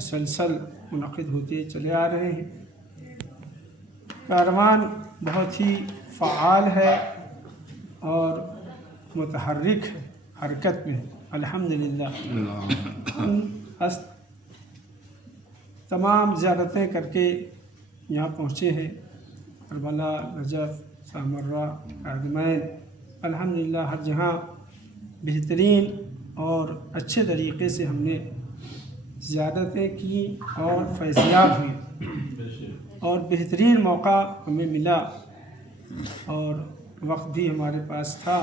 مسلسل منعقد ہوتے چلے آ رہے ہیں۔ کاروان بہت ہی فعال ہے اور متحرک ہے، حرکت میں ہے الحمدللہ۔ ہم تمام زیارتیں کر کے یہاں پہنچے ہیں، کربلا، نجف، سامرہ، عجمین، الحمدللہ ہر جہاں بہترین اور اچھے طریقے سے ہم نے زیارتیں کی اور فیضیاب ہوئی، اور بہترین موقع ہمیں ملا اور وقت بھی ہمارے پاس تھا،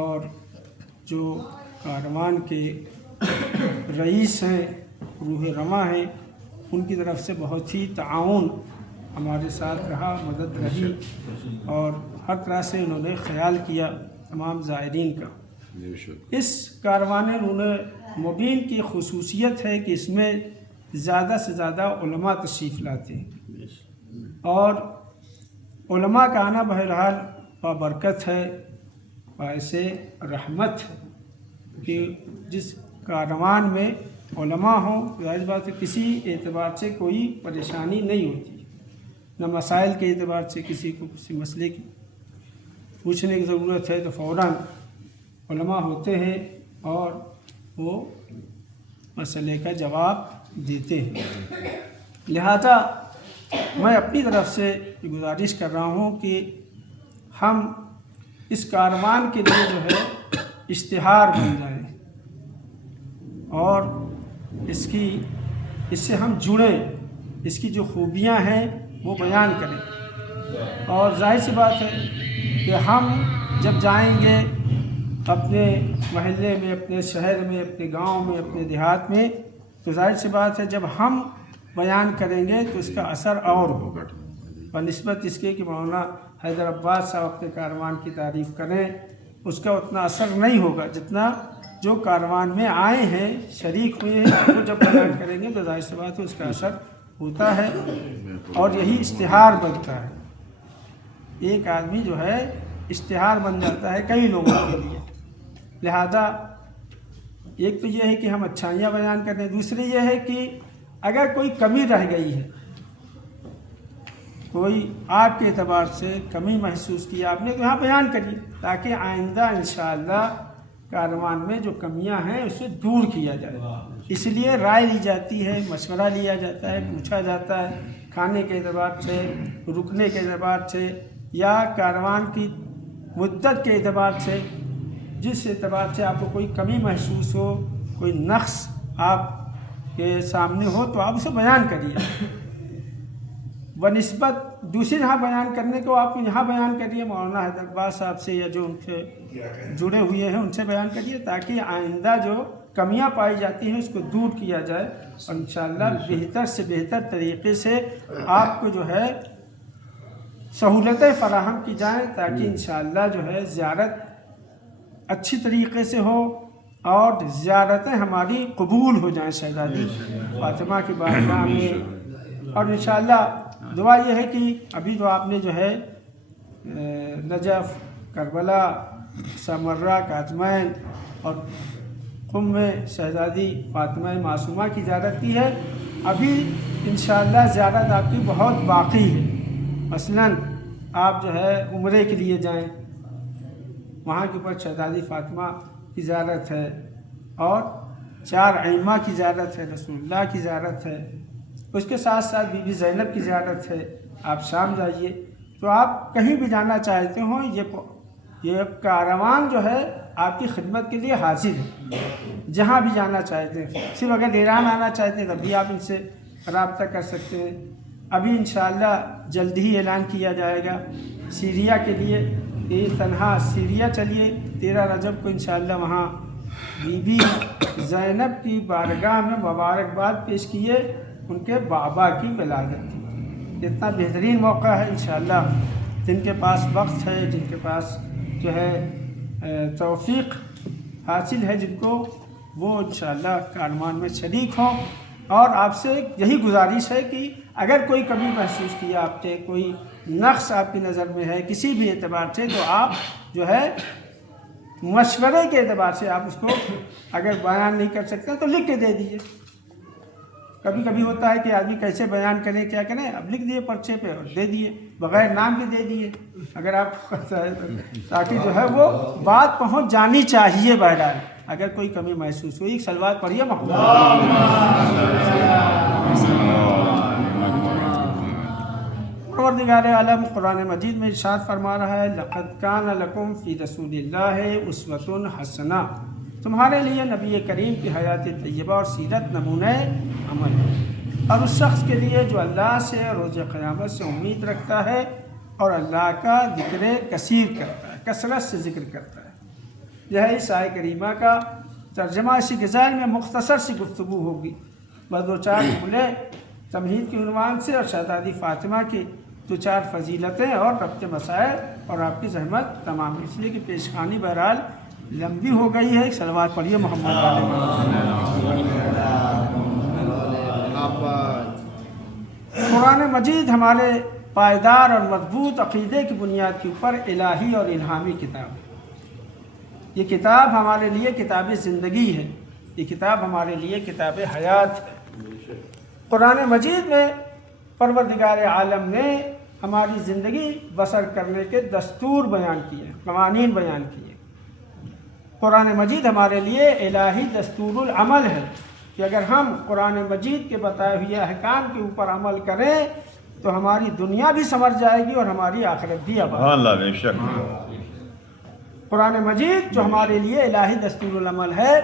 اور جو کاروان کے رئیس ہیں، روح رواں ہیں، ان کی طرف سے بہت ہی تعاون ہمارے ساتھ رہا، مدد رہی، اور ہر طرح سے انہوں نے خیال کیا تمام زائرین کا۔ اس کاروان نور مبین کی خصوصیت ہے کہ اس میں زیادہ سے زیادہ علماء تشریف لاتے ہیں، اور علماء کا آنا بہرحال بابرکت ہے، باعث رحمت ہے، کہ جس کاروان میں علماء ہوں ظاہر بات ہے کسی اعتبار سے کوئی پریشانی نہیں ہوتی، نہ مسائل کے اعتبار سے کسی کو کسی مسئلے کی پوچھنے کی ضرورت ہے تو فوراً علماء ہوتے ہیں اور وہ مسئلے کا جواب دیتے ہیں۔ لہذا میں اپنی طرف سے یہ گزارش کر رہا ہوں کہ ہم اس کاروان کے لیے جو ہے اشتہار بن جائیں اور اس سے ہم جڑیں، اس کی جو خوبیاں ہیں وہ بیان کریں، اور ظاہر سی بات ہے کہ ہم جب جائیں گے اپنے محلے میں، اپنے شہر میں، اپنے گاؤں میں، اپنے دیہات میں، تو ظاہر سی بات ہے جب ہم بیان کریں گے تو اس کا اثر اور ہوگا، بنسبت اس کے کہ مولانا حیدر عباس صاحب اپنے کاروان کی تعریف کریں، اس کا اتنا اثر نہیں ہوگا جتنا جو کاروان میں آئے ہیں، شریک ہوئے ہیں، وہ جب بیان کریں گے تو ظاہر سی بات ہے اس کا اثر ہوتا ہے، اور یہی اشتہار بنتا ہے۔ ایک آدمی جو ہے اشتہار بن جاتا ہے کئی لوگوں کے لیے۔ لہذا ایک تو یہ ہے کہ ہم اچھائیاں بیان کریں، دوسری یہ ہے کہ اگر کوئی کمی رہ گئی ہے، کوئی آپ کے اعتبار سے کمی محسوس کی آپ نے، تو یہاں بیان کریے تاکہ آئندہ انشاءاللہ کاروان میں جو کمیاں ہیں اسے دور کیا جائے۔ اس لیے رائے لی جاتی ہے، مشورہ لیا جاتا ہے، پوچھا جاتا ہے، کھانے کے اعتبار سے، رکنے کے اعتبار سے، یا کاروان کی مدت کے اعتبار سے، جس اعتبار سے آپ کو کوئی کمی محسوس ہو، کوئی نقص آپ کے سامنے ہو تو آپ اسے بیان کریے، بنسبت دوسری جگہ بیان کرنے کو آپ یہاں بیان کریے، مولانا حیدر عباس صاحب سے یا جو ان سے جڑے ہوئے ہیں ان سے بیان کریے، تاکہ آئندہ جو کمیاں پائی جاتی ہیں اس کو دور کیا جائے، اور انشاءاللہ بہتر سے بہتر طریقے سے آپ کو جو ہے سہولتیں فراہم کی جائیں، تاکہ انشاءاللہ جو ہے زیارت اچھی طریقے سے ہو اور زیارتیں ہماری قبول ہو جائیں شہزادی فاطمہ کی بارگاہ میں۔ اور انشاءاللہ دعا یہ ہے کہ ابھی تو آپ نے جو ہے نجف، کربلا، سامرہ، عجمین اور قم میں شہزادی فاطمہ معصومہ کی زیارت کی ہے، ابھی انشاءاللہ زیارت آپ کی بہت باقی ہے۔ مثلاً آپ جو ہے عمرے کے لیے جائیں، وہاں کے اوپر شہزادی فاطمہ کی زیارت ہے، اور 4 ائمہ کی زیارت ہے، رسول اللہ کی زیارت ہے، اس کے ساتھ ساتھ بی بی زینب کی زیارت ہے۔ آپ شام جائیے، تو آپ کہیں بھی جانا چاہتے ہوں، یہ کاروان جو ہے آپ کی خدمت کے لیے حاضر ہے، جہاں بھی جانا چاہتے ہیں۔ صرف اگر ایران آنا چاہتے ہیں تب بھی آپ ان سے رابطہ کر سکتے ہیں۔ ابھی انشاءاللہ جلد ہی اعلان کیا جائے گا سیریا کے لیے، یہ تنہا سیریا چلیے 13 رجب کو انشاءاللہ وہاں بی بی زینب کی بارگاہ میں مبارکباد پیش کیے ان کے بابا کی ولادت کی۔ اتنا بہترین موقع ہے انشاءاللہ، جن کے پاس وقت ہے، جن کے پاس جو ہے توفیق حاصل ہے جن کو، وہ انشاءاللہ کاروان میں شریک ہوں۔ اور آپ سے یہی گزارش ہے کہ اگر کوئی کمی محسوس کیا آپ نے، کوئی نقص آپ کی نظر میں ہے کسی بھی اعتبار سے، تو آپ جو ہے مشورے کے اعتبار سے آپ اس کو اگر بیان نہیں کر سکتے تو لکھ کے دے دیجیے، کبھی کبھی ہوتا ہے کہ آدمی کیسے بیان کرے کیا کریں، اب لکھ دیے پرچے پہ اور دے دیے، بغیر نام کے دے دیے، اگر آپ تاکہ جو ہے وہ بات پہنچ جانی چاہیے۔ بہرحال اگر کوئی کمی محسوس ہوئی صلوات پڑھیے پروردگار عالم قرآن مجید میں ارشاد فرما رہا ہے لقد کان لکم فی رسول اللہ اسوۃ حسنہ، تمہارے لیے نبی کریم کی حیات طیبہ اور سیرت نمونہ عمل ہے، اور اس شخص کے لیے جو اللہ سے روز قیامت سے امید رکھتا ہے اور اللہ کا ذکر کثیر کرتا ہے، کثرت سے ذکر کرتا ہے۔ یہ ہے اس آیہ کریمہ کا ترجمہ۔ اسی کے ذیل میں مختصر سی گفتگو ہوگی، بس دو چار جملے تمہید کے عنوان سے اور شہزادی فاطمہ کی دو چار فضیلتیں اور ربط مسائل اور آپ کی زحمت تمام، اس لیے کہ پیشخانی بہرحال لمبی ہو گئی ہے۔ صلوات پڑھیے محمد قرآن مجید ہمارے پائیدار اور مضبوط عقیدے کی بنیاد کے اوپر الہی اور الہامی کتاب ہے۔ یہ کتاب ہمارے لیے کتاب زندگی ہے، یہ کتاب ہمارے لیے کتاب حیات ہے۔ قرآن مجید میں پروردگار عالم نے ہماری زندگی بسر کرنے کے دستور بیان کیے، قوانین بیان کیے۔ قرآن مجید ہمارے لیے الہی دستور العمل ہے کہ اگر ہم قرآن مجید کے بتائے ہوئے احکام کے اوپر عمل کریں تو ہماری دنیا بھی سنور جائے گی اور ہماری آخرت بھی آباد۔ قرآن مجید جو ہمارے لیے الہی دستور العمل ہے،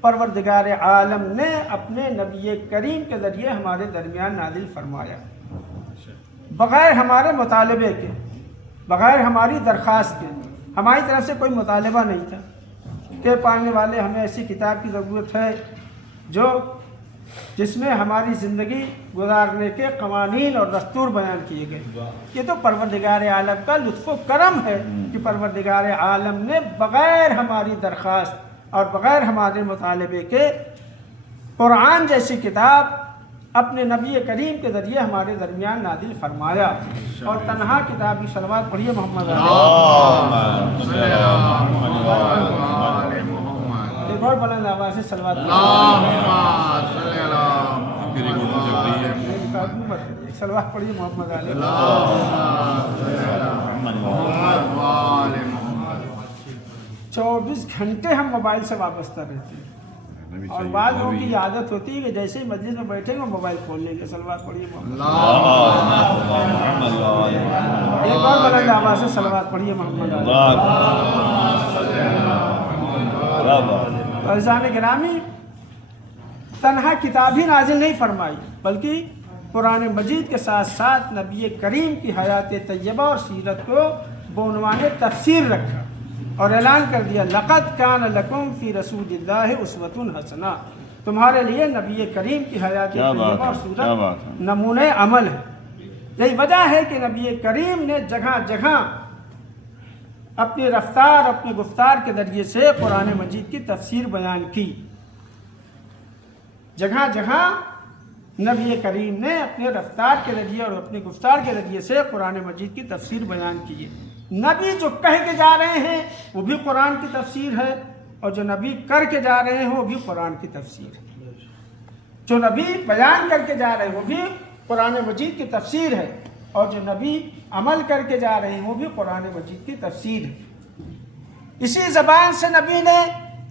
پروردگار عالم نے اپنے نبی کریم کے ذریعے ہمارے درمیان نازل فرمایا، بغیر ہمارے مطالبے کے، بغیر ہماری درخواست کے۔ ہماری طرف سے کوئی مطالبہ نہیں تھا کہ پڑھنے والے ہمیں ایسی کتاب کی ضرورت ہے جس میں ہماری زندگی گزارنے کے قوانین اور دستور بیان کیے گئے۔ یہ تو پروردگار عالم کا لطف و کرم ہے کہ پروردگار عالم نے بغیر ہماری درخواست اور بغیر ہمارے مطالبے کے قرآن جیسی کتاب اپنے نبی کریم کے ذریعے ہمارے درمیان نازل فرمایا، اور تنہا کتاب کی صلوات پڑھیے محمد ایک اور بلند آواز سے صلوات صلوات پڑھیے محمد علیہ۔ 24 گھنٹے ہم موبائل سے وابستہ رہتے ہیں، اور بعض لوگوں کی عادت ہوتی ہے کہ جیسے ہی مجلس میں بیٹھیں گے موبائل کھول لیں گے۔ صلوات پڑھیے محمد، ایک اور بلند آواز سے صلوات پڑھیے محمد علیہ۔ عزیزان گرامی، تنہا کتاب ہی نازل نہیں فرمائی بلکہ قرآن مجید کے ساتھ ساتھ نبی کریم کی حیات طیبہ اور سیرت کو بعنوان تفسیر رکھا اور اعلان کر دیا لقد کان لکم فی رسول اللہ اسوۃ حسنہ، تمہارے لیے نبی کریم کی حیات طیبہ اور سیرت نمونہ عمل ہے۔ یہی وجہ ہے کہ نبی کریم نے جگہ جگہ اپنی رفتار اپنے گفتار کے ذریعے سے قرآن مجید کی تفسیر بیان کی۔ جگہ جگہ نبی کریم نے اپنے رفتار کے ذریعے اور اپنے گفتار کے ذریعے سے قرآن مجید کی تفسیر بیان کی ہے۔ نبی جو کہہ کے جا رہے ہیں وہ بھی قرآن کی تفسیر ہے، اور جو نبی کر کے جا رہے ہیں وہ بھی قرآن کی تفسیر ہے۔ جو نبی بیان کر کے جا رہے ہیں وہ بھی قرآن مجید کی تفسیر ہے، اور جو نبی عمل کر کے جا رہے ہیں وہ بھی قرآن مجید کی تفسیر ہے۔ اسی زبان سے نبی نے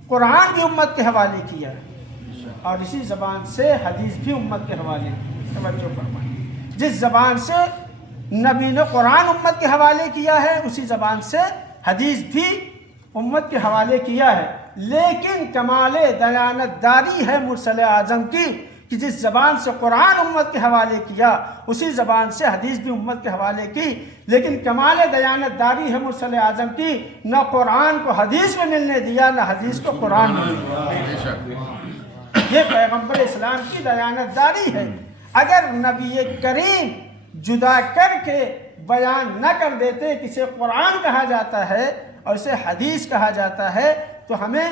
قرآن بھی امت کے حوالے کیا ہے، اور اسی زبان سے حدیث بھی امت کے حوالے کی۔ توجہ فرمائیں، جس زبان سے نبی نے قرآن امت کے حوالے کیا ہے اسی زبان سے حدیث بھی امت کے حوالے کیا ہے، لیکن کمال دیانت داری ہے مرسل اعظم کی کہ جس زبان سے قرآن امت کے حوالے کیا اسی زبان سے حدیث بھی امت کے حوالے کی، لیکن کمال دیانت داری ہے مرسل اعظم کی، نہ قرآن کو حدیث میں ملنے دیا نہ حدیث کو قرآن میں ملنے دیا۔ یہ پیغمبر اسلام کی دیانت داری ہے۔ اگر نبی کریم جدا کر کے بیان نہ کر دیتے کہ اسے قرآن کہا جاتا ہے اور اسے حدیث کہا جاتا ہے تو ہمیں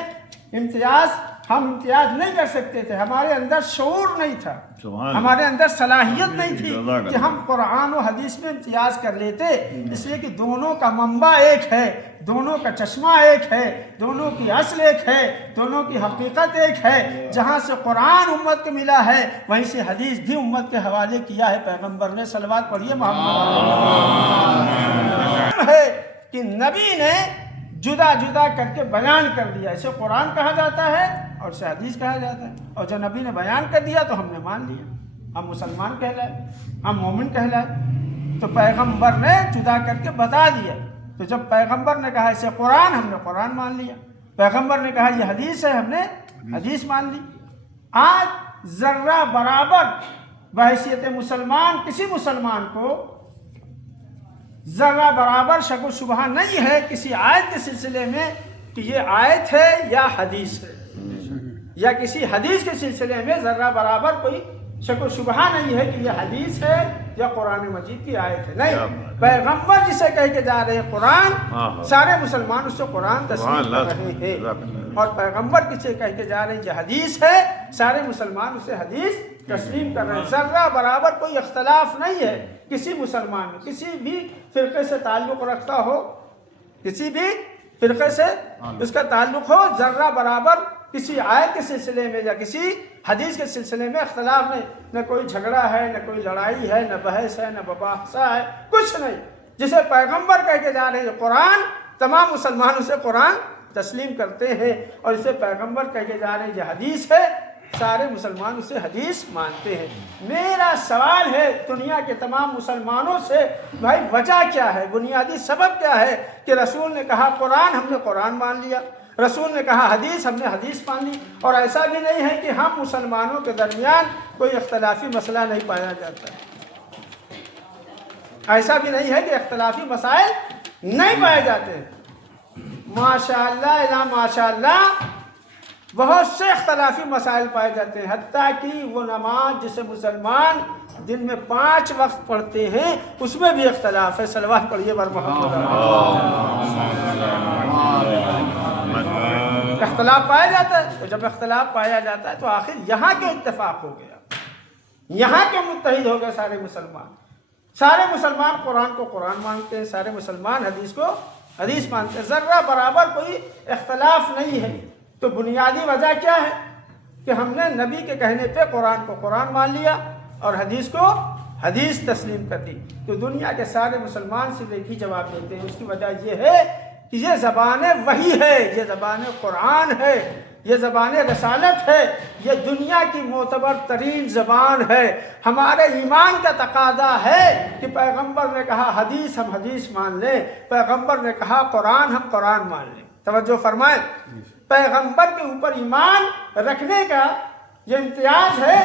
امتیاز ہم امتیاز نہیں کر سکتے تھے، ہمارے اندر شعور نہیں تھا، سبحان ہمارے اندر صلاحیت نہیں تھی جزاک کہ ہم قرآن و حدیث میں امتیاز کر لیتے، اس لیے کہ دونوں کا منبع ایک ہے، دونوں کا چشمہ ایک ہے، دونوں کی اصل ایک ہے، دونوں کی حقیقت ایک ہے۔ جہاں سے قرآن امت کو ملا ہے وہیں سے حدیث بھی امت کے حوالے کیا ہے پیغمبر نے۔ صلوات پڑھیے محمد ہے کہ نبی نے جدا جدا کر کے بیان کر دیا، اسے قرآن کہا جاتا ہے اور اسے حدیث کہا جاتا ہے، اور جو نبی نے بیان کر دیا تو ہم نے مان لیا، ہم مسلمان کہلائے، ہم مومن کہلائے۔ تو پیغمبر نے جدا کر کے بتا دیا، تو جب پیغمبر نے کہا اسے قرآن، ہم نے قرآن مان لیا، پیغمبر نے کہا یہ حدیث ہے، ہم نے حدیث مان لی۔ آج ذرہ برابر بحیثیت مسلمان کسی مسلمان کو ذرہ برابر شک و شبہ نہیں ہے کسی آیت کے سلسلے میں کہ یہ آیت ہے یا حدیث ہے، یا کسی حدیث کے سلسلے میں ذرہ برابر کوئی شک و شبہ نہیں ہے کہ یہ حدیث ہے یا قرآن مجید کی آیت ہے۔ نہیں، پیغمبر جسے کہہ کے جا رہے ہیں قرآن، سارے مسلمان اس سے قرآن تسلیم کر رہے ہیں، اور پیغمبر کسے کہہ کے جا رہے ہیں یہ حدیث ہے، سارے مسلمان اسے حدیث تسلیم کر رہے ہیں۔ ذرہ برابر کوئی اختلاف نہیں ہے کسی مسلمان میں، کسی بھی فرقے سے تعلق رکھتا ہو، کسی بھی فرقے سے اس کا تعلق ہو، ذرہ برابر کسی آیت کے سلسلے میں یا کسی حدیث کے سلسلے میں اختلاف نہیں، نہ کوئی جھگڑا ہے، نہ کوئی لڑائی ہے، نہ بحث ہے، نہ مباحثہ ہے، کچھ نہیں۔ جسے پیغمبر کہہ کے جا رہے ہیں قرآن، تمام مسلمان اسے قرآن تسلیم کرتے ہیں، اور اسے پیغمبر کہہ کے جا رہے ہیں یہ حدیث ہے، سارے مسلمان اسے حدیث مانتے ہیں۔ میرا سوال ہے دنیا کے تمام مسلمانوں سے، بھائی وجہ کیا ہے، بنیادی سبب کیا ہے کہ رسول نے کہا قرآن، ہم نے قرآن مان لیا، رسول نے کہا حدیث، ہم نے حدیث مان لی، اور ایسا بھی نہیں ہے کہ ہم مسلمانوں کے درمیان کوئی اختلافی مسئلہ نہیں پایا جاتا ہے، ایسا بھی نہیں ہے کہ اختلافی مسائل نہیں پائے جاتے ہیں۔ ماشاءاللہ الا ماشاءاللہ بہت سے اختلافی مسائل پائے جاتے ہیں، حتیٰ کہ وہ نماز جسے مسلمان دن میں 5 وقت پڑھتے ہیں اس میں بھی اختلاف ہے۔ صلوات پڑھیے بر محمد۔ اختلاف پایا جاتا ہے، تو جب اختلاف پایا جاتا ہے تو آخر یہاں کیوں اتفاق ہو گیا، یہاں کیوں متحد ہو گئے سارے مسلمان؟ سارے مسلمان قرآن کو قرآن مانتے ہیں، سارے مسلمان حدیث کو حدیث مانتے ہیں، ذرہ برابر کوئی اختلاف نہیں ہے۔ تو بنیادی وجہ کیا ہے کہ ہم نے نبی کے کہنے پہ قرآن کو قرآن مان لیا اور حدیث کو حدیث تسلیم کر دی۔ تو دنیا کے سارے مسلمان صرف ایک ہی جواب دیتے ہیں، اس کی وجہ یہ ہے کہ یہ زبان وحی ہے، یہ زبان قرآن ہے، یہ زبان رسالت ہے، یہ دنیا کی معتبر ترین زبان ہے۔ ہمارے ایمان کا تقاضا ہے کہ پیغمبر نے کہا حدیث، ہم حدیث مان لیں، پیغمبر نے کہا قرآن، ہم قرآن مان لیں۔ توجہ فرمائیں، پیغمبر کے اوپر ایمان رکھنے کا یہ امتیاز ہے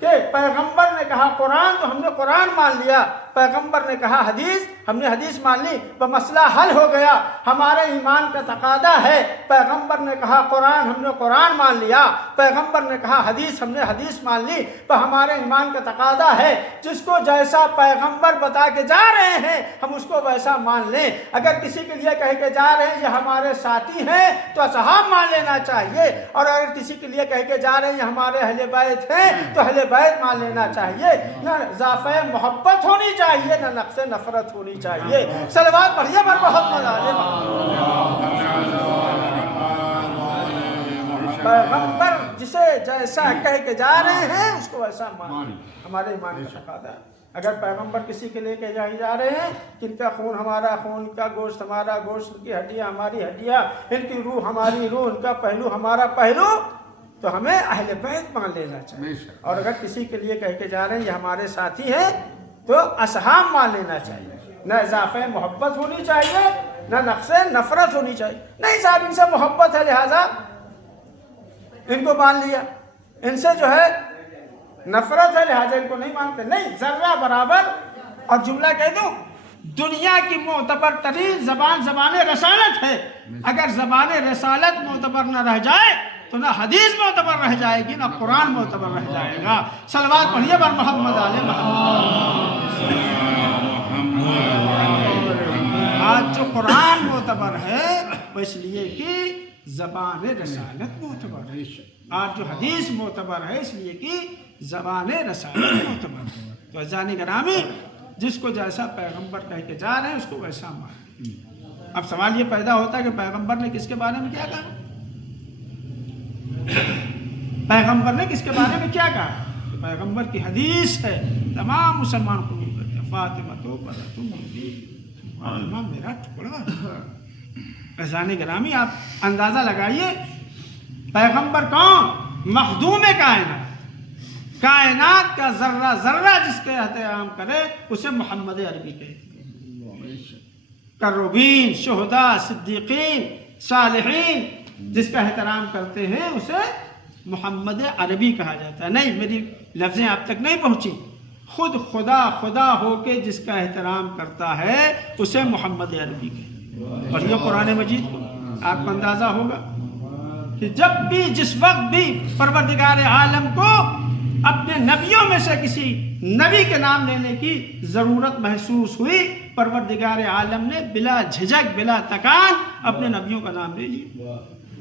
کہ پیغمبر نے کہا قرآن تو ہم نے قرآن مان لیا، پیغمبر نے کہا حدیث، ہم نے حدیث مان لی، تو مسئلہ حل ہو گیا۔ ہمارے ایمان کا تقاضا ہے، پیغمبر نے کہا قرآن، ہم نے قرآن مان لیا، پیغمبر نے کہا حدیث، ہم نے حدیث مان لی، تو ہمارے ایمان کا تقاضا ہے جس کو جیسا پیغمبر بتا کے جا رہے ہیں ہم اس کو ویسا مان لیں۔ اگر کسی کے لیے کہہ کے جا رہے ہیں یہ ہمارے ساتھی ہیں تو اصحاب مان لینا چاہیے، اور اگر کسی کے لیے کہہ کے جا رہے ہیں یہ ہمارے اہل بیت ہیں تو اہل بیت مان لینا چاہیے۔ نہ اضافہ محبت ہونی چاہیے، نہ نقص نفرت ہونی چاہیے۔ صلوات پڑھیے بر محمد علیہ۔ پیغمبر جسے جیسا کہہ کے جا رہے ہیں اس کو ویسا مان، ہمارے ایمان کا تقاضا ہے۔ اگر پیغمبر کسی کے لے کے جا رہے ہیں کہ ان کا خون ہمارا خون، ان کا گوشت ہمارا گوشت، ان کی ہڈیاں ہماری ہڈیاں، ان کی روح ہماری روح، ان کا پہلو ہمارا پہلو، تو ہمیں اہل بیت مان لینا چاہیے۔ اور اگر کسی کے لیے کہہ کے جا رہے ہیں یہ ہمارے ساتھی ہیں تو اصحاب مان لینا چاہیے۔ نہ اضافہ محبت ہونی چاہیے، نہ نقص نفرت ہونی چاہیے۔ نہیں صاحب ان سے محبت ہے لہذا ان کو مان لیا، ان سے جو ہے نفرت ہے لہذا ان کو نہیں مانتے، نہیں، ذرہ برابر۔ اور جملہ کہہ دوں، دنیا کی معتبر ترین زبان زبان رسالت ہے، اگر زبان رسالت معتبر نہ رہ جائے تو نہ حدیث معتبر رہ جائے گی، نہ قرآن معتبر رہ جائے گا۔ صلوات پڑھیے بر محمد علیہ محمد۔ آج جو قرآن معتبر ہے وہ اس لیے کہ زبان رسالت معتبر ہے. آج جو حدیث معتبر ہے اس لیے کہ زبان رسالت معتبر ہے. تو عزیزان گرامی جس کو جیسا پیغمبر کہہ کے جا رہے ہیں اس کو ویسا مانے. اب سوال یہ پیدا ہوتا ہے کہ پیغمبر نے کس کے بارے میں کیا کہا؟ پیغمبر نے کس کے بارے میں کیا کہا؟ پیغمبر کی حدیث ہے، تمام مسلمان قبول کرتے ہیں. فاطمہ تو بنت منی، فاطمہ میرا ٹکڑا. عزیزان گرامی آپ اندازہ لگائیے پیغمبر کون؟ مخدوم کائنات کا ذرہ ذرہ جس کے احترام کرے اسے محمد عربی کہتے ہیں. کروبین، شہداء، صدیقین، صالحین جس کا احترام کرتے ہیں اسے محمد عربی کہا جاتا ہے. نہیں، میری لفظیں آپ تک نہیں پہنچی. خود خدا ہو کے جس کا احترام کرتا ہے اسے محمد عربی کہتے ہیں. پڑھیے قرآن مجید کو، آپ کو اندازہ ہوگا کہ جب بھی جس وقت بھی پروردگار عالم کو اپنے نبیوں میں سے کسی نبی کے نام لینے کی ضرورت محسوس ہوئی، پروردگار عالم نے بلا جھجک بلا تکان اپنے نبیوں کا نام لے لیا.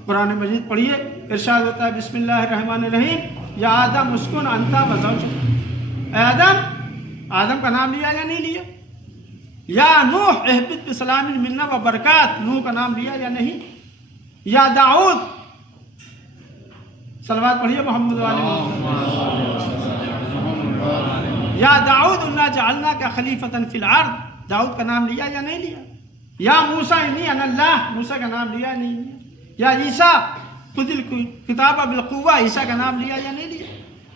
قرآن مجید پڑھیے، ارشاد ہوتا ہے بسم اللہ الرحمن الرحیم، یا آدم اسکن انت و زوجک. اے آدم کا نام لیا یا نہیں لیا؟ یا نوح اہبط بسلام منا و برکات، نوح کا نام لیا یا نہیں؟ یا داؤد، صلوات پڑھیے محمد والے محمد. یا داؤد انا جعلناک خلیفۃ فی الارض، داؤد کا نام لیا یا نہیں لیا؟ یا موسیٰ انی انا اللہ، موسیٰ کا نام لیا یا نہیں لیا؟ یا عیسیٰ خذ الکتاب بالقوہ، عیسیٰ کا نام لیا یا نہیں لیا؟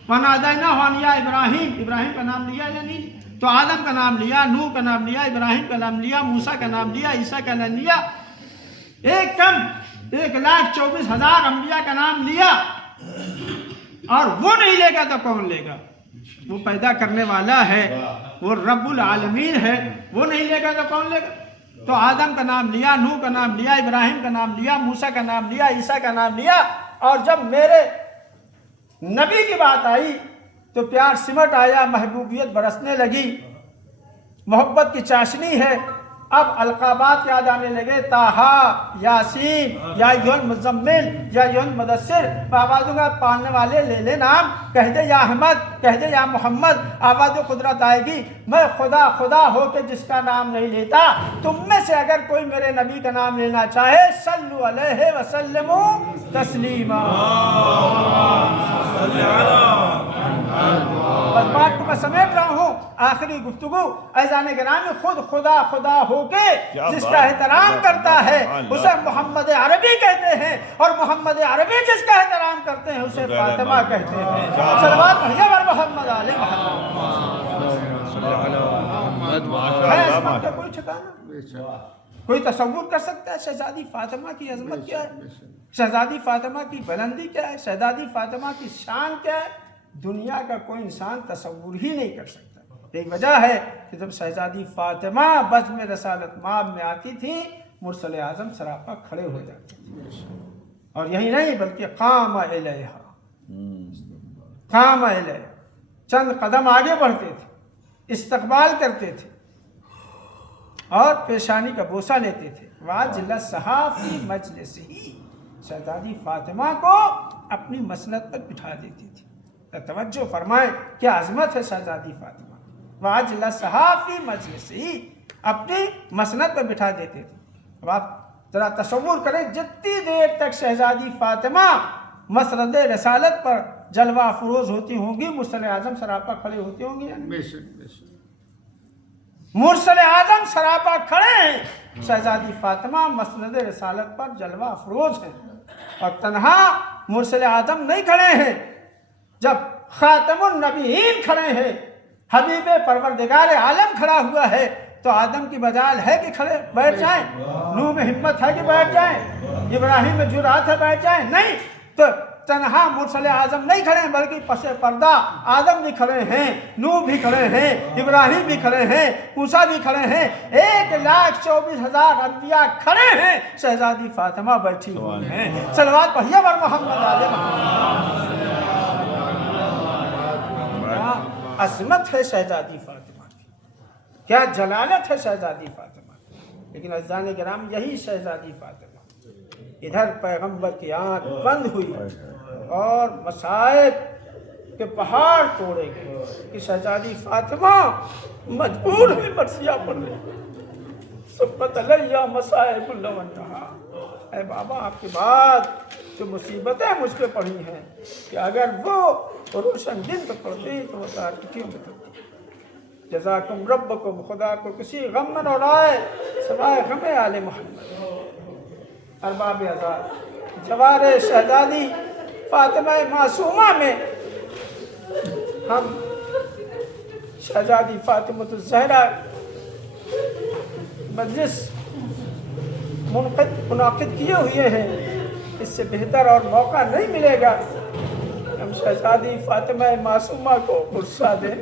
ونادیناہ ان یا ابراہیم، ابراہیم کا نام لیا یا نہیں لیا؟ تو آدم کا نام لیا، نوح کا نام لیا، ابراہیم کا نام لیا، موسیٰ کا نام لیا، عیسیٰ کا نام لیا. ایک کم 1,24,000 انبیاء کا نام لیا. اور وہ نہیں لے گا تو کون لے گا؟ وہ پیدا کرنے والا ہے، وہ رب العالمین ہے. وہ نہیں لے گا تو کون لے گا؟ تو آدم کا نام لیا، نوح کا نام لیا، ابراہیم کا نام لیا، موسیٰ کا نام لیا، عیسیٰ کا نام لیا. اور جب میرے نبی کی بات آئی تو پیار سمٹ آیا، محبوبیت برسنے لگی، محبت کی چاشنی ہے. اب القابات یاد آنے لگے، طٰہٰ، یاسین، یا ایھا المزمل، یا ایھا المدثر. آواز دوں گا پالنے والے لے لے نام، کہہ دے یا احمد، کہہ دے یا محمد. آواز قدرت آئے گی. میں خدا ہو کے جس کا نام نہیں لیتا، تم میں سے اگر کوئی میرے نبی کا نام لینا چاہے صلو علیہ وسلموا تسلیما. بس بات کو میں سمیٹ رہا ہوں، آخری گفتگو. اذان گرامی خود خدا ہو کے جس کا احترام کرتا ہے اسے محمد عربی کہتے ہیں، اور محمد عربی جس کا احترام کرتے ہیں اسے فاطمہ کہتے ہیں. صلوات پڑھیے بر محمد آل محمد. ہے عظمت کا کوئی ٹھکانا؟ کوئی تصور کر سکتا ہے شہزادی فاطمہ کی عظمت کیا ہے؟ شہزادی فاطمہ کی بلندی کیا ہے؟ شہزادی فاطمہ کی شان کیا ہے؟ دنیا کا کوئی انسان تصور ہی نہیں کر سکتا. یہی وجہ ہے کہ جب شہزادی فاطمہ بزم رسالت مآب میں آتی تھی، مرسل اعظم سراپا کھڑے ہو جاتے تھے. اور یہی نہیں بلکہ قام الیہا، چند قدم آگے بڑھتے تھے، استقبال کرتے تھے اور پیشانی کا بوسہ لیتے تھے. واجلسہا فی مجلسہ، شہزادی فاطمہ کو اپنی مسند پر بٹھا دیتی تھی. توجہ فرمائیں کیا عظمت ہے شہزادی فاطمہ. واجلسہا فی مجلسہ، اپنی مسند پر بٹھا دیتے تھے. اب آپ ذرا تصور کریں جتنی دیر تک شہزادی فاطمہ مسند رسالت پر جلوہ افروز ہوتی ہوں گی، مرسل اعظم سراپا کھڑے ہوتے ہوں گے. مرسل اعظم سراپا کھڑے ہیں، شہزادی فاطمہ مسند رسالت پر جلوہ افروز ہیں. اور تنہا مرسل اعظم نہیں کھڑے ہیں، جب خاتم النبیین کھڑے ہیں، حبیب پروردگار عالم کھڑا ہوا ہے، تو آدم کی مجال ہے کہ کھڑے بیٹھ جائیں؟ نوح میں ہمت ہے کہ بیٹھ جائیں؟ ابراہیم میں جرأت ہے بیٹھ جائیں؟ نہیں. تو تنہا مرسل اعظم نہیں کھڑے ہیں بلکہ پس پردہ آدم بھی کھڑے ہیں، نوح بھی کھڑے ہیں، ابراہیم بھی کھڑے ہیں، موسیٰ بھی کھڑے ہیں، 1,24,000 انبیاء کھڑے ہیں، شہزادی فاطمہ بیٹھی ہوئی ہیں. صلوات پڑھیے بر محمد آل محمد. عظمت ہے شہزادی فاطمہ کی، کیا جلالت ہے شہزادی فاطمہ کی. لیکن عزیزان کرام یہی شہزادی فاطمہ ادھر پیغمبر کی آنکھ بند ہوئی اور مصائب کے پہاڑ توڑے گئے کہ شہزادی فاطمہ مجبور ہوئی مرثیہ پڑھ رہی سبت علیہ مصائب النہار، اے بابا آپ کے بعد جو مصیبتیں مجھ پہ پڑھی ہیں کہ اگر وہ روشن دن پہ پڑتی تو وہ تاریکیوں میں پڑتی۔ جزاکم ربکم، خدا کو کسی غم نہ اڑائے سوائے غم آل محمد۔ ارباب آزاد، جوار شہزادی فاطمہ معصومہ میں ہم شہزادی فاطمۃ الزہرا مجلس منعقد کیے ہوئے ہیں، اس سے بہتر اور موقع نہیں ملے گا ہم شہزادی فاطمہ معصومہ کو غصہ دیں۔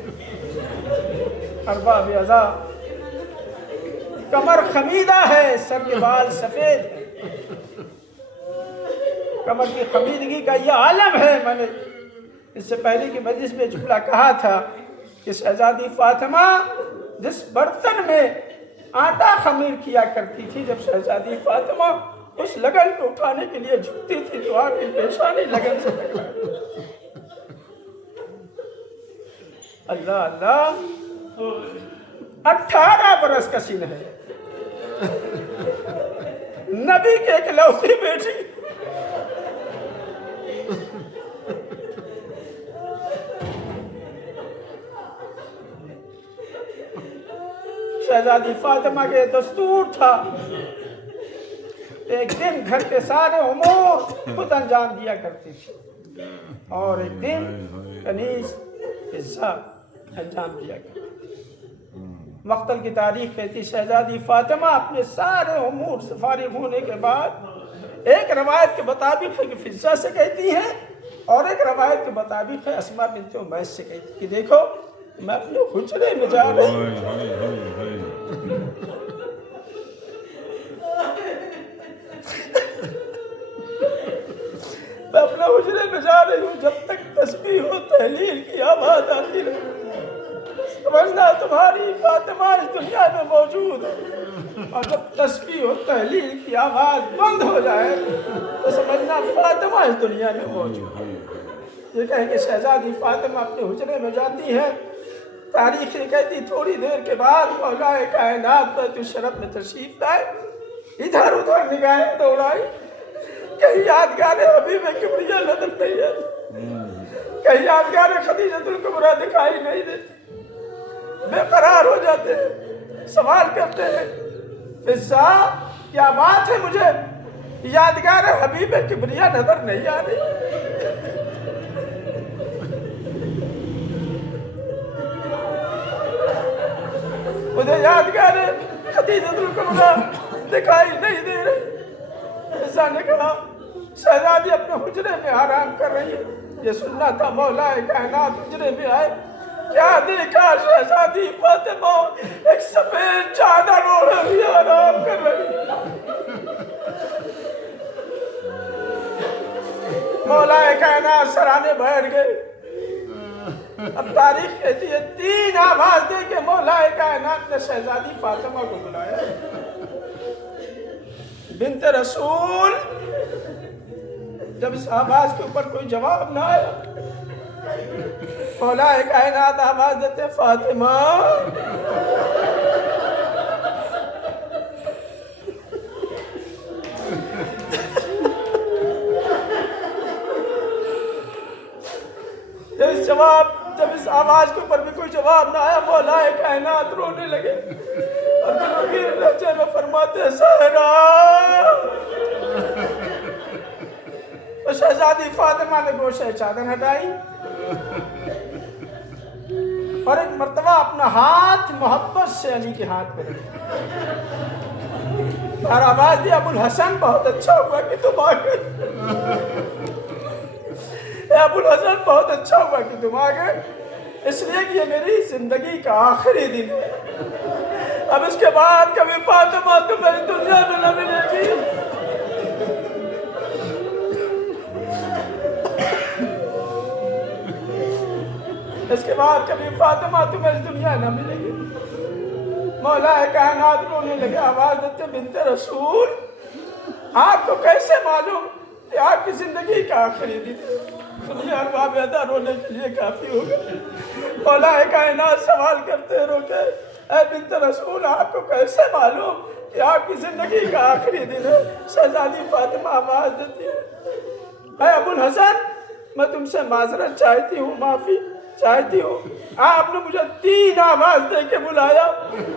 ارباب اعضا، کمر خمیدہ ہے، سر کے بال سفید ہے، کمر کی خمیدگی کا یہ عالم ہے۔ میں نے اس سے پہلے کی مجلس میں جملہ کہا تھا کہ شہزادی فاطمہ جس برتن میں آٹا خمیر کیا کرتی تھی، جب شہزادی فاطمہ اس لگن کو اٹھانے کے لیے جھکتی تھی تو آپ کی پیشانی لگن سے لگا۔ اللہ اللہ، 18 برس کا سن ہے، نبی کے اکلوتی بیٹی، شہزادی فاطمہ کے دستور تھا ایک دن گھر کے سارے امور خود انجام دیا کرتی تھی اور ایک دن کنیز حصہ انجام دیا کرتی تھی۔ مقتل کی تاریخ کہتی شہزادی فاطمہ اپنے سارے امور سے فارغ ہونے کے بعد ایک روایت کے مطابق ہے کہ فضہ سے کہتی ہیں اور ایک روایت کے مطابق ہے اسماء بنت امیس سے کہتی کہ دیکھو میں اپنے حجرے میں جا رہی ہوں، میں اپنے حجرے میں جا رہی ہوں، جب تک تسبیح و تحلیل کی آواز آتی رہے سمجھنا تمہاری فاطمہ اس دنیا میں موجود ہے، اور جب تسبیح و تحلیل کی آواز بند ہو جائے تو سمجھنا فاطمہ اس دنیا میں موجود ہے۔ یہ کہیں کہ شہزادی فاطمہ اپنے حجرے میں جاتی ہے، تاریخ یہ کہتی تھوڑی دیر کے بعد مولا کائنات بیت الشرف میں تشریف لائے، ادھر ادھر نگاہیں دوڑائی، کہیں یادگار حبیب کبریا نظر نہیں آئی، کہیں یادگار خدیجۃ الکبریٰ دکھائی نہیں دیتی، بے قرار ہو جاتے ہیں، سوال کرتے ہیں فضہ کیا بات ہے، مجھے یادگار حبیب کبریا نظر نہیں آ رہی؟ مجھے یادگار خدیجۃ الکبریٰ دکھائی نہیں دے رہی۔ فضہ نے کہا شہزادی اپنے حجرے میں آرام کر رہی ہے، یہ سننا تھا مولا کائنات حجرے میں آئے، کیا دیکھا شہزادی فاطمہ ایک سفید چادر اوڑھے ہوئی آرام کر رہی، مولا کائنات سرانے بیٹھ گئے۔ اب تاریخ کہتی ہے 3 آواز دے کے مولا کائنات نے شہزادی فاطمہ کو بلایا، بنت رسول۔ جب اس آواز کے اوپر کوئی جواب نہ آیا مولا کائنات آواز دیتے فاطمہ، جب اس آواز کے اوپر بھی کوئی جواب نہ آیا مولا کائنات رونے لگے اور بلغیر لہجے میں فرماتے زہرا۔ تو شہزادی فاطمہ نے گوشہ چادر ہٹائی اور ایک مرتبہ اپنا ہاتھ محبت سے علی کے ہاتھ پہ رکھا اور آواز دی ابو الحسن بہت اچھا ہوا کہ تم آ گئے، اے ابو الحسن بہت اچھا ہوا کہ تم آ گئے، اس لیے کہ یہ میری زندگی کا آخری دن ہے، اب اس کے بعد کبھی فاطمہ تمہیں اس دنیا میں نہ ملے گی۔ اس کے بعد کبھی فاطمہ تمہیں اس دنیا نہ ملے گی۔ مولا کائنات رونے لگے، آواز دیتے بنت رسول آپ کو کیسے معلوم کہ آپ کی زندگی کا آخری دن ہے؟ سنیے ارباب ادا رونے کے لیے کافی ہوگا۔ مولا کائنات سوال کرتے روتے، اے بنت رسول آپ کو کیسے معلوم کہ آپ کی زندگی کا آخری دن ہے؟ شہزادی فاطمہ آواز دیتی ہے، اے ابو الحسن میں تم سے معذرت چاہتی ہوں، معافی چاہتی ہوں، آپ نے مجھے 3 آواز دے کے بلایا،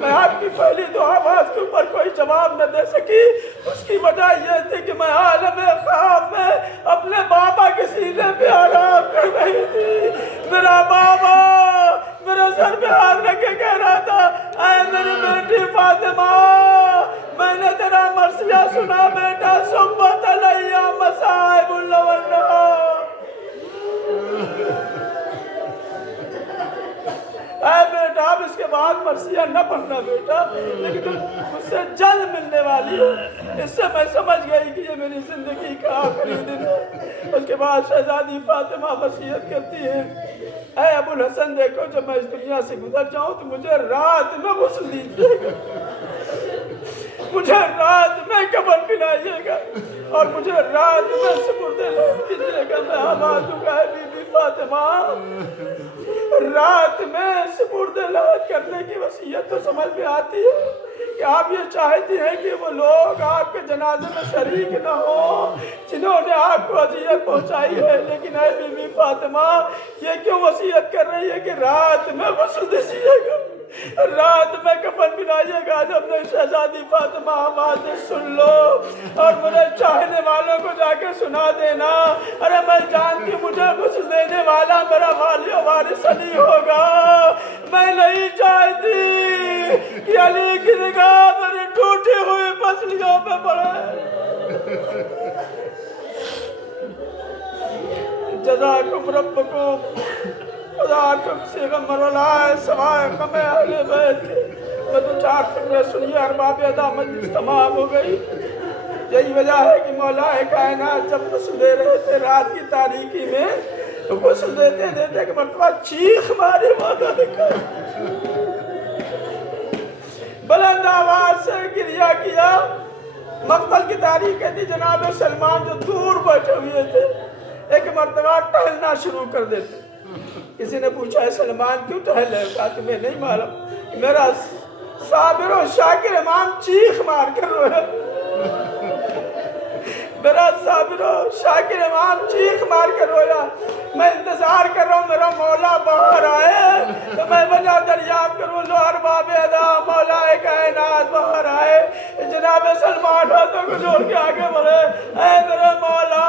میں آپ کی پہلی 2 آواز کے اوپر کوئی جواب نہ دے سکی۔ اس کی وجہ یہ تھی کہ میں عالم خواب میں اپنے بابا کے سینے پہ آرام کر رہی تھی۔ میرا بابا میرے سر پہ ہاتھ رکھ کے کہہ رہا تھا، اے میری بیٹی فاطمہ میں نے تیرا مرثیہ سنا بیٹا، صبت علیہ مصائب النہار۔ اے بیٹا اب اس کے بعد مرثیہ نہ پڑھنا بیٹا، لیکن تم مجھ سے جلد ملنے والی ہو۔ اس سے میں سمجھ گئی کہ یہ میری زندگی کا آخری دن ہے۔ اس کے بعد شہزادی فاطمہ وصیت کرتی ہے، اے ابو الحسن دیکھو جب میں اس دنیا سے گزر جاؤں تو مجھے رات میں غسل دیجیے گا، مجھے رات میں کفن پہنائیے گا، اور مجھے رات میں سپرد لوٹ کیجیے گا۔ میں آواز دوں گا، اے بی بی فاطمہ رات میں سپرد لوٹ کرنے کی وصیت تو سمجھ میں آتی ہے کہ آپ یہ چاہتی ہیں کہ وہ لوگ آپ کے جنازے میں شریک نہ ہوں جنہوں نے آپ کو اذیت پہنچائی ہے، لیکن اے بی بی فاطمہ یہ کیوں وصیت کر رہی ہے کہ رات میں غسل دیجیے گا، رات میں کفن پہنائیے گا؟ جب میں شہزادی فاطمہ آواز سن لو اور میرے چاہنے والوں کو جا کے سنا دینا، ارے میں جانتی مجھے غسل دینے والا میرا والی و وارث علی ہوگا، میں نہیں چاہتی کہ علی کی نگاہ میری ٹوٹی ہوئی پسلیوں پہ پڑے۔ جزاکم ربکم، خدا تم سے غم رلائے سوائے غم اہل بیت کے۔ میں 2-4 فکریں سنیے ارباب ادا، مجلس تمام ہو گئی۔ یہی وجہ ہے کہ مولا کائنات جب غسل دے رہے تھے رات کی تاریکی میں، تو غسل دیتے دیتے کہ مرتبہ چیخ ماری مولا کائنات، بلند آواز سے گریہ کیا۔ مقتل کی تاریخ تھی، جناب سلمان جو دور بیٹھے ہوئے تھے ایک مرتبہ ٹہلنا شروع کر دیتے۔ کسی نے پوچھا ہے سلمان کیوں ٹہل رہے؟ کہا تمہیں نہیں معلوم میرا صابر و شاکر امام چیخ مار کر رویا، میرا صابر و شاکر امام چیخ مار کر رویا، میں انتظار کر رہا ہوں میرا مولا باہر آئے تو میں وجہ دریافت کروں۔ لو ارباب ادا مولا کائنات باہر آئے، جناب سلمان ہاتھوں کو جوڑ کے آگے بڑھے، اے میرے مولا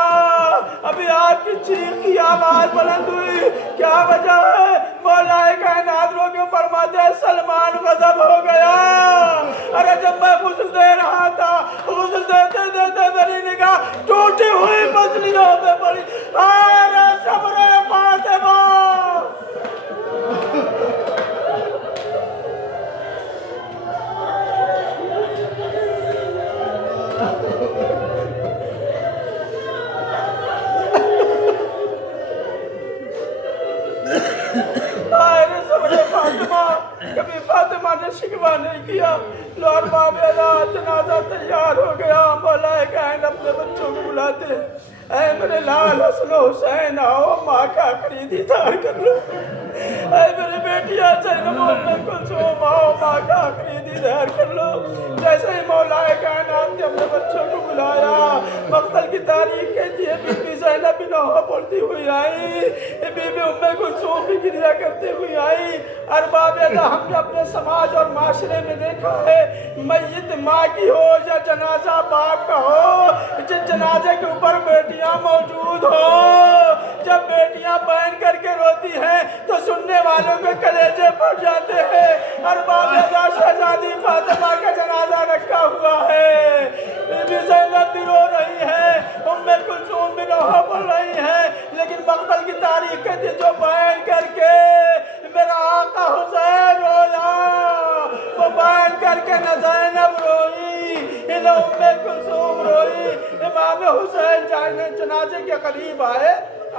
ابھی آپ کی چیخ کی آواز بلند ہوئی، کیا وجہ ہے؟ مولا کائنات رو کے فرماتے ہیں سلمان غضب ہو گیا، ارے جب میں غسل دے رہا تھا غسل دیتے دیتے میری نگاہ ٹوٹی ہوئی پسلیوں پہ پڑی، ارے صبر فاطمہ۔ کبھی فاطمہ نے شکوہ نہیں کیا۔ لو ارباب ادا جنازہ تیار ہو گیا، مولا کائن اپنے بچوں کو بلاتے ہیں، اے میرے لال حسن و حسین آؤ ماں کا خریدار کر لو، اے میری بیٹیاں زینب و ام کلثوم آؤ ماں کا خریدار کر لو۔ جیسے ہی مولا کائنات نے اپنے بچوں کو بلایا، مقتل کی تاریخ کہتی ہے بی بی زینب بھی نوحہ پڑھتی ہوئی آئی، بی بی ام کلثوم بھی گریہ کرتے ہوئی آئی۔ ارباب ادا ہم نے اپنے سماج اور معاشرے میں دیکھا ہے، میت ماں کی ہو یا جنازہ باپ کا ہو، جس جنازے کے اوپر بیٹیاں موجود ہو، جب بیٹیاں بین کر کے روتی ہیں تو سننے والوں کے کلیجے پھٹ جاتے ہیں۔ ارباب ادا شہزادی فاطمہ کا جنازہ رکھا ہوا ہے، بی بی زینب بھی رو رہی ہے، ام کلثوم بھی نوحہ پڑھ رہی ہے، لیکن مقتل کی تاریخ کہتی جو بین کر کے میرا آقا حسین رویا، وہ بین کر کے نہ زینب روئی نہ ام کلثوم روئی۔ امام حسین جنازے کے قریب آئے،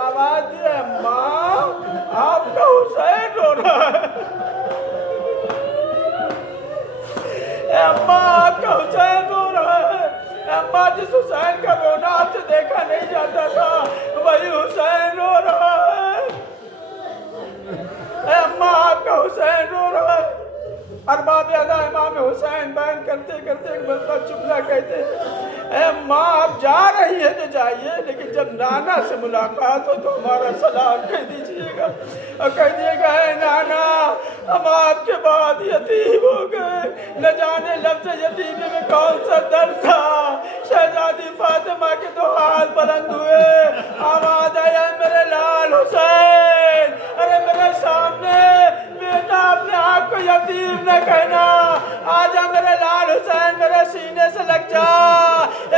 آواز دی اماں آپ کا حسین رو رہا ہے، اماں آپ کا حسین رو رہا ہے، اماں جس حسین حسین کا رونا آپ سے دیکھا نہیں جاتا تھا، وہی حسین رو رہا ہے۔ اے اماں آپ کا حسین رو رہا ہے۔ ارباب ادا امام حسین بیان کرتے کرتے ایک مرتبہ جملہ کہتے ہیں، اے اماں آپ جا رہی ہے تو جائیے، لیکن جب نانا سے ملاقات ہو تو ہمارا سلام کہہ دیجئے گا، اور کہہ دیئے گا اے نانا ہم آپ کے بعد یتیم ہو گئے، نہ جانے لفظ یتیمی میں کون سا درد تھا۔ شہزادی فاطمہ کے دو ہاتھ بلند ہوئے، آواز آئی اے میرے لال حسین، ارے میرے سامنے بیٹا اپنے آپ کو یتیم نہ کہنا، آجا میرے لال حسین میرے سینے سے لگ جا۔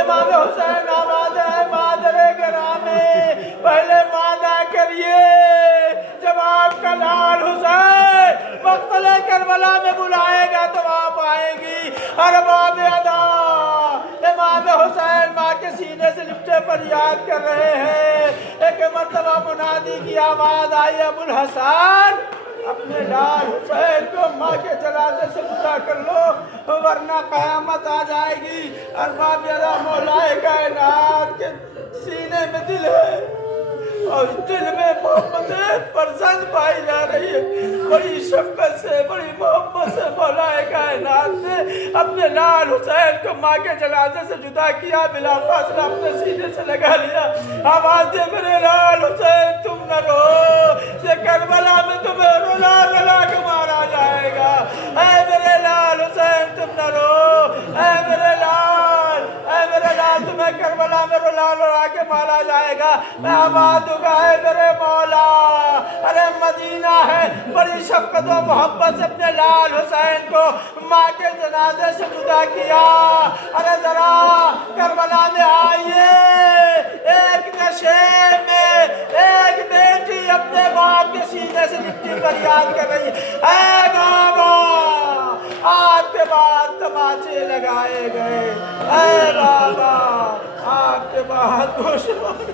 امام حسین آواز ہے مادر گرامی پہلے وعدہ کریے جب آپ کا لال حسین مقتل کربلا میں بلائے گا تو آپ آئیں گی۔ ارباب ادا امام حسین ماں کے سینے سے لپٹے فریاد کر رہے ہیں۔ ایک مرتبہ منادی کی آواز آئی ابو الحسن اپنے لال حسین کو ماں کے جنازے سے جدا کر لو ورنہ قیامت آ جائے گی۔ ارباب ادا مولا کائنات کے سینے میں دل ہے اور دل میں محبت فرزند پائی جا رہی ہے، بڑی شفقت سے بڑی محبت سے مولا کائنات نے اپنے لال حسین کو ماں کے جنازے سے جدا کیا، بلا فاصلہ اپنے سینے سے لگا لیا۔ آواز دے میرے لال حسین تم نہ رو، یہ کربلا میں تمہیں رلا رلا کے مارا جائے گا۔ اے میرے لال حسین تم نہ رو، اے میرے لال تمہیں کربلا میں رلا رلا کے مارا جائے گا۔ میں آواز دوں گا اے میرے مولا، ارے مدینہ ہے بڑی شفقت و محبت سے اپنے لال حسین کو ماں کے جنازے سے جدا کیا۔ ارے ذرا کربلا میں آئیے، ایک نشے میں ایک بیٹی اپنے باپ کے سینے سے لپٹی فریاد کر رہی ہے، اے بابا آپ کے بعد تماچے لگائے گئے، اے بابا آپ کے بعد گوشوار